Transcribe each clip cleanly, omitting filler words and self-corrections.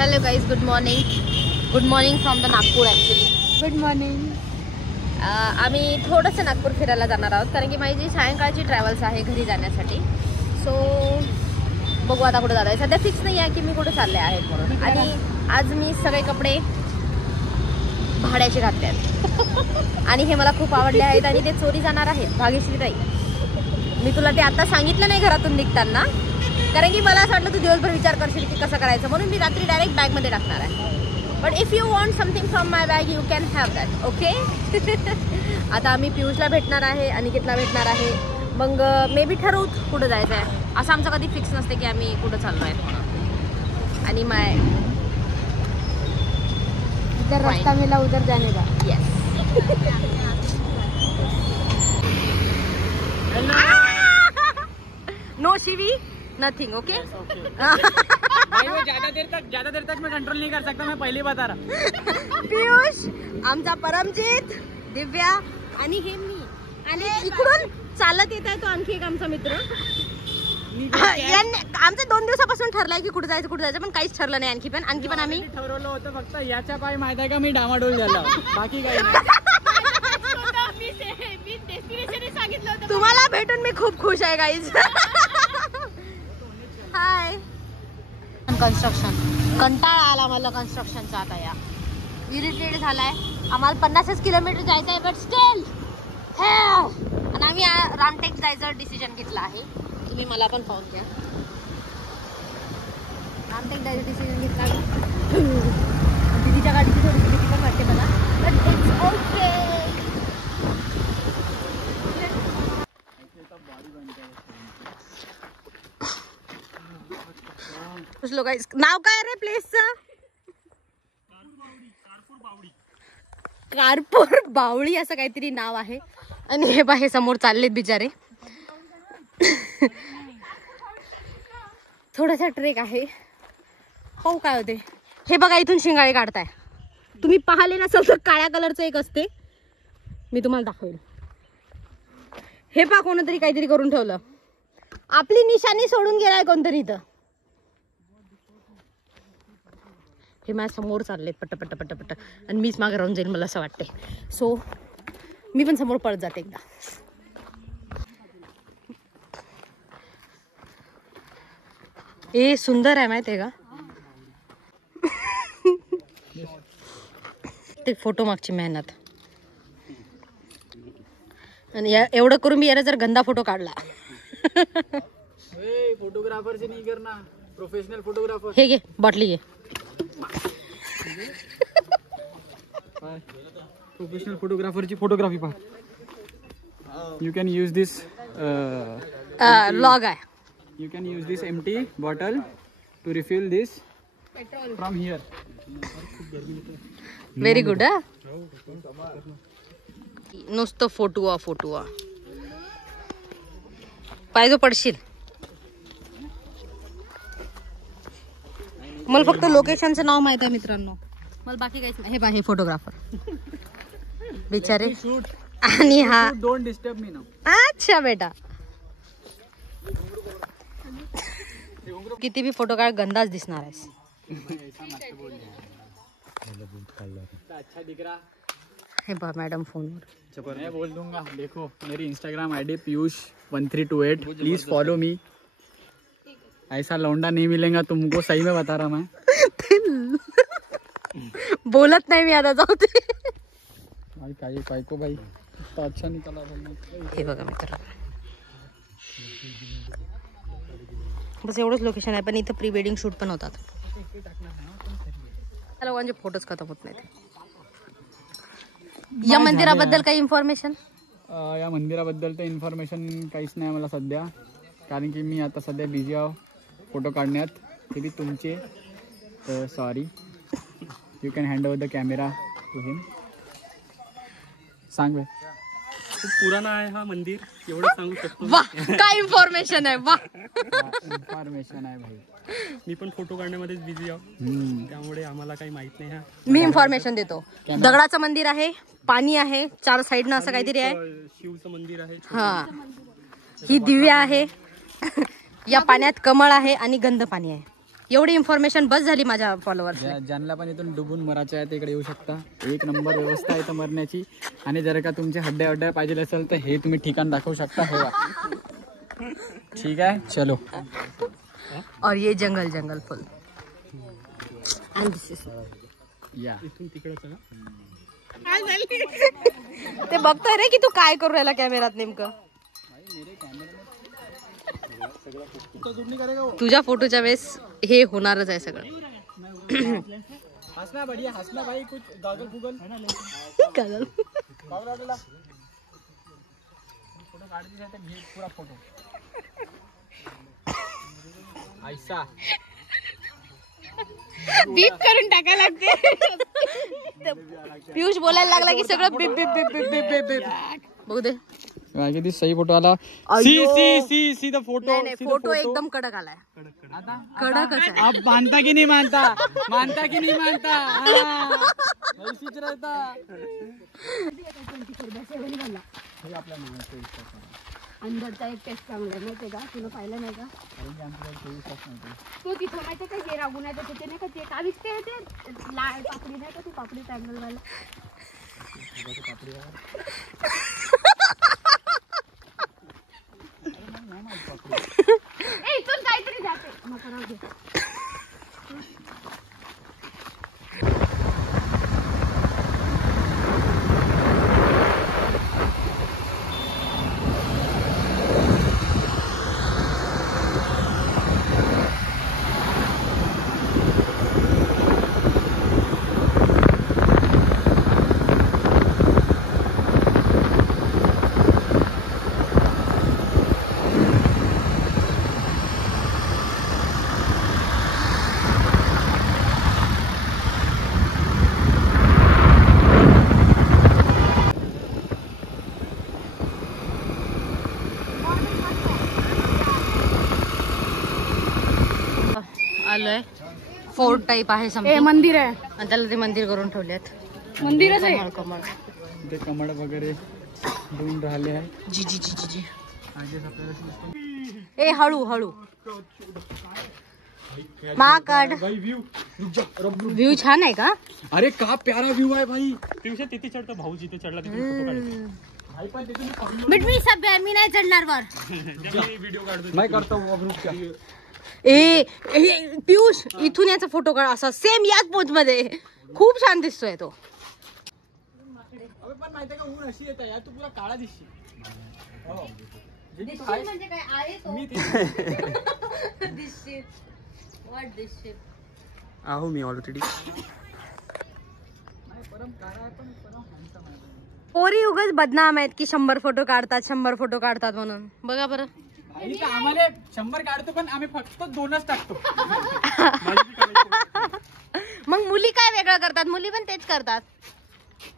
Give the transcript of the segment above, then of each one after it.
Hello guys, good morning from the Nagpur. Actually good morning. आम्ही थोडंसं नागपूर फिरायला जाणार आहोत, कारण की माझी जी सायंकाळची ट्रॅव्हल्स आहे घरी जाण्यासाठी. सो बघू आता कुठं जाता आहे. सध्या फिक्स नाही आहे की मी कुठे चालले आहेत म्हणून. आणि आज मी सगळे कपडे भाड्याचे घातले आहेत आणि हे मला खूप आवडले आहेत आणि ते चोरी जाणार आहेत. भाग्यश्री ताई, मी तुला ते आता सांगितलं नाही घरातून निघताना, कारण की मला असं वाटलं तू दिवसभर विचार करशील की कसं करायचं, म्हणून मी रात्री डायरेक्ट बॅगमध्ये टाकणार आहे. But if you want something from my bag you can have that. Okay. आता आम्ही पियुषला भेटणार आहे, अनिकेतला भेटणार आहे. मग मे बी ठरवू कुठं जायचं आहे. असं आमचं कधी फिक्स नसते की आम्ही कुठं चाललो आहे म्हणून. आणि माय इधर रास्ता मिला उधर जाने का. येस. नो शिवी, नथिंग. ओके. मैं ज्यादा देर तक मैं कंट्रोल नहीं कर सकता, मैं पहले बता रहा. पियुष, आमचा परमजित, दिव्या आणि हे मी, आणि इकडून चालत येत आहे तो आणखी एक आमचा मित्र. आमचं 2 दिवसापासून ठरलंय की कुठे जायचं, पण काहीच ठरलं नाही. आणखी पण आम्ही ठरवलं होतं, फक्त याच्या पाय माहित आहे का मी डामाडोल झाला, बाकी काही नाही. तुम्हाला भेटून मी खूप खुश आहे गाईज. हाय. कन्स्ट्रक्शन, कंटाळा आला मला कन्स्ट्रक्शनचा आता. या इरिटेट झालाय. आम्हाला 50 किलोमीटर जायचं आहे, बट स्टील आणि आम्ही रामटेक जायचं डिसिजन घेतला आहे. तुम्ही मला पण पाहून घ्या. रामटेक जायचं डिसिजन घेतला. दीदीच्या गाडीची थोडीशी भीती पण वाटते मला, बट इट्स ओके. नाव काय रे प्लेसचं? कारपूर बावळी असं काहीतरी नाव आहे. आणि हे बा, हे समोर चाललेत बिचारे. थोडासा ट्रेक आहे, पाहू काय होते. हे बघा, इथून शिंगाळे काढताय. तुम्ही पाहिले नसेल तर काळ्या कलरचं एक असते, मी तुम्हाला दाखवेल. हे पहा, कोणतरी काहीतरी करून ठेवलं. आपली निशाणी सोडून गेलाय कोणतरी इथं. हे माझ्या समोर चाललेत पट्ट पट्ट पट्ट पट्ट, आणि मीच मागे राहून जाईल मला असं वाटते. सो मी पण समोर पळत जाते एकदा. हे सुंदर आहे माहिती आहे का. ते फोटो मागची मेहनत. आणि एवढं करून मी याला जर गंदा फोटो काढला. फोटोग्राफर से नहीं करना, प्रोफेशनल फोटोग्राफर. हे घे बॉटली घे. प्रोफेशनल फोटोग्राफरची फोटोग्राफी पहा. You can use this log आहे. You can use this empty bottle to refill this from here. Very good. नुसतं फोटो पाहिजे पडशील. मला फक्त लोकेशनचं नाव माहित आहे मित्रांनो, मला बाकी काहीच नाही. हे बाहे फोटोग्राफर बिचारे. आणि हा Don't disturb me now. अच्छा बेटा, किती भी फोटो काढ गंदाच दिसणार आहेस. अच्छा दिख रहा. हे बा मॅडम फोनवर. मैं बोल दूंगा. देखो मेरी Instagram ID Piyush1328. Please follow me. ऐसा लौंडा नहीं मिलेगा तुमको, सही में बता रहा मैं. बोलत नाही मी आता, जाऊ दे. काय को भाई तो अच्छा निकला. हे बघा मित्र, बस एवढंच लोकेशन आहे, पण इथं प्री वेडिंग शूट पण होतात. त्या लोकांचे फोटोच खतम होत नाहीत. या मंदिराबद्दल काही इन्फॉर्मेशन? या मंदिराबद्दल तर इन्फॉर्मेशन काहीच नाही मला सध्या, कारण की मी आता सध्या बिझी आहो फोटो काढण्यात. ते बी तुमचे, तर sorry. You can hand over the camera to him. सांग. खूप पुराणा आहे हा मंदिर, एवढं सांगू शकतो. वाह, काय इन्फॉर्मेशन आहे. वाह, इन्फॉर्मेशन आहे भाई. मी पण फोटो काढण्यामध्येच बिझी आहो, त्यामुळे आम्हाला काही माहित नाही. हा मी इन्फॉर्मेशन देतो. दगडाचं मंदिर आहे, पाणी आहे 4 साइडनं असं काहीतरी आहे. शिवचं मंदिर आहे. हा, ही दिव्या आहे. या पाण्यात कमळ आहे आणि गंध पाणी आहे. एवढी इन्फॉर्मेशन बस झाली माझ्या फॉलोअर्स. ज्यांना पण इथून डुबून मरायचं आहे ते इकडे येऊ शकता. 1 नंबर व्यवस्था आहे इथं मरण्याची. आणि जर का तुमचे हड्डे पाहिजे असेल तर हे तुम्ही ठिकाण दाखवू शकता. हे ठीक आहे, चलो. और ये जंगल फुल. या इथून तिकडे चला. ते बघतोय रे की तू काय करू राहिला कॅमेरात नेमकं. तुझ्या फोटोच्या वेळेस हे होणारच आहे सगळं. हसना बढ़िया, हसना भाई. कुछ गागल फुगल काजल. फोटो काढायचा आहे तर घे पुरा फोटो. ऐसा बीप करून टाकायला लागते. पियुष बोलायला लागला की सगळं बीप बीप बीप बीप बीप बीप बीप. बघू दे किती सही फोटो आला. See the photo. नाही फोटो एकदम कडक आलाय. कडकच आहे. आप मानता की नहीं मानता, मानता की नहीं मानता. ऐसीच रहता. अंदरचा एक टेस्ट चांगला आहे माहितीये का, तुला पाहिलं नाही का तो तिथं माहितीये का, हे रागून आहे तिथे नाही का ते का विकते ते लाल पापडी नाही का, ती पापडी टँगल वाला. इथून काहीतरी जाते मग राहू दे. आलोय. फोर्ट टाइप आहे समजा. मंदिर आहे आणि त्याला ते मंदिर करून ठेवलेत. मंदिरच आहे. कमळ ते कमळ वगैरे दोन राहिले आहे. जी जी जी जी जी. ए हळू हळू माकड. व्ह्यू छान आहे का. अरे का प्यारा व्ह्यू आहे भाई. पियुष तिथे चढतो, भाऊ जिथे चढला तिथे फोटो काढतो. बट मी सब मी नाही चढणार वर. व्हिडिओ काढतो. मैं करता हूँ ग्रुपचा. ए पियुष इथून याचा फोटो काढ असा सेम याच पोज मध्ये. खूप छान दिसतोय तो. पण माहिती का ऊन अशी येत आहे तू पुरा काळा दिसशील. म्हणजे काय आहे तो. दिसशील व्हॉट दिसशील. आहो मी ऑलरेडी. पोरी उगाच बदनाम आहेत की 100 फोटो काढतात 100 फोटो काढतात म्हणून. बघा बरं आम्हाला 100 काढतो पण आम्ही फक्त 2च टाकतो. मग मुली काय वेगळं करतात. मुली पण तेच करतात.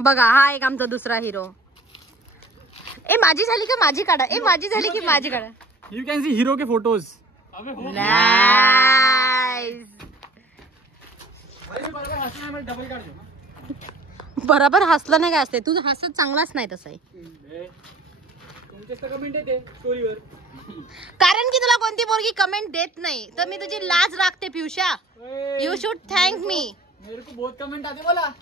बघा हा एक आमचा दुसरा हिरो. ए माझी झाली का माझी काढा. ए माझी झाली की माझी काढा. You can see hero K photos. Nice. बरोबर हसलं नाही काय असते. तुझं हसत चांगलाच नाही तसं आहे. कमेंट येते स्टोरीवर. कारण की तुला कोणती पोरगी कमेंट देत नाही तर मी तुझी लाज राखते पियुषा. यू शुड थँक मी. मेरे को बहुत कमेंट आते बोला.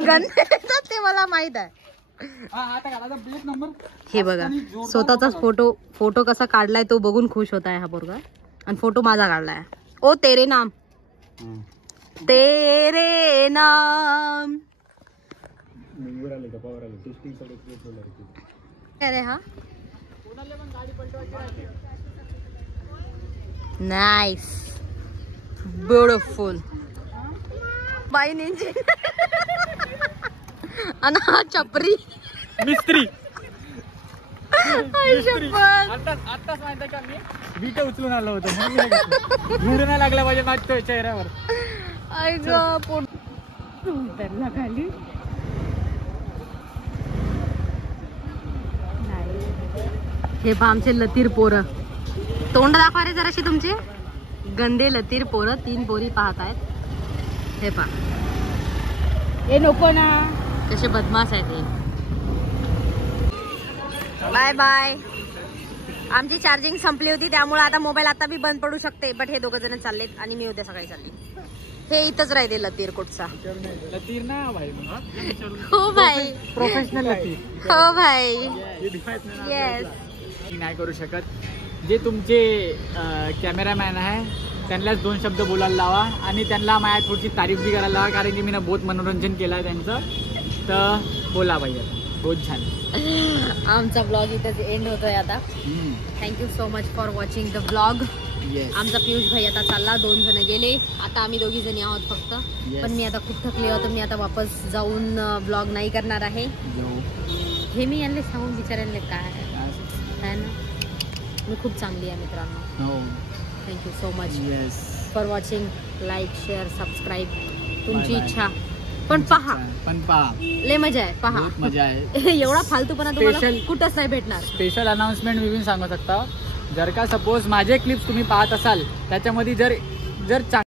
गंदे येतात ते मला माहित आहे. हे बघा स्वतःचा फोटो कसा काढलाय तो बघून खुश होत आहे हा पोरगा. आणि फोटो माझा काढलाय. ओ तेरे नाम तेरे नाम. अरे हा नाइस ब्युटिफुल. बाई नेंची आणि हा छपरी मिस्त्री. आताच माहिती का मी विटे उचलून आलो होतो म्हणून नाही लागला पाहिजे माझ्या चेहऱ्यावर. उतरला खाली. हे पहा आमचे लतीर पोरं. तोंड दाखवा रे जराशी तुमचे. गंदे लतीर पोरं 3 पोरी पाहत आहेत. हे पहा हे नको ना कसे बदमाश आहेत हे. Bye bye. आमची चार्जिंग संपली होती त्यामुळे आता मोबाईल आता बी बंद पडू शकते. बट हे दोघं जण चाललेत आणि मी उद्या सकाळी चालले. हे इथंच राहिले लतीर कोटचा. लतीर ना भाई, हो भाई, प्रोफेशनल लतीर. हो भाई, येस. नाही करू शकत. जे तुमचे कॅमेरामॅन आहे त्यांनाच 2 शब्द बोलायला लावा आणि त्यांना माझ्या थोडीशी तारीफ बी करायला लावा, कारण की मी ना बहुत मनोरंजन केलं आहे त्यांचं. तर बोला भाई, बहुत छान. आमचा ब्लॉग इथंच एंड होतोय आता. Thank you so much for watching the blog. आमचा पियुष भाई आता चालला, 2 जण गेले, आता आम्ही 2घी जणी आहोत फक्त. पण मी आता खूप थकले होतो, मी आता वापस जाऊन ब्लॉग नाही करणार आहे. हे मी यांना सांगून विचारायला काय आहे ना, मी खूप चांगली आहे मित्रांनो. Thank you so much for watching. Like, share, subscribe तुमची इच्छा. पण पहा लय मजा आहे, पहा मजा आहे. एवढा फालतूपणा तुम्हाला कुठंच नाही भेटणार. स्पेशल अनाउन्समेंट मी सांगू शकता. जर का सपोज माझे क्लिप्स तुम्ही पाहत असाल त्याच्यामध्ये जर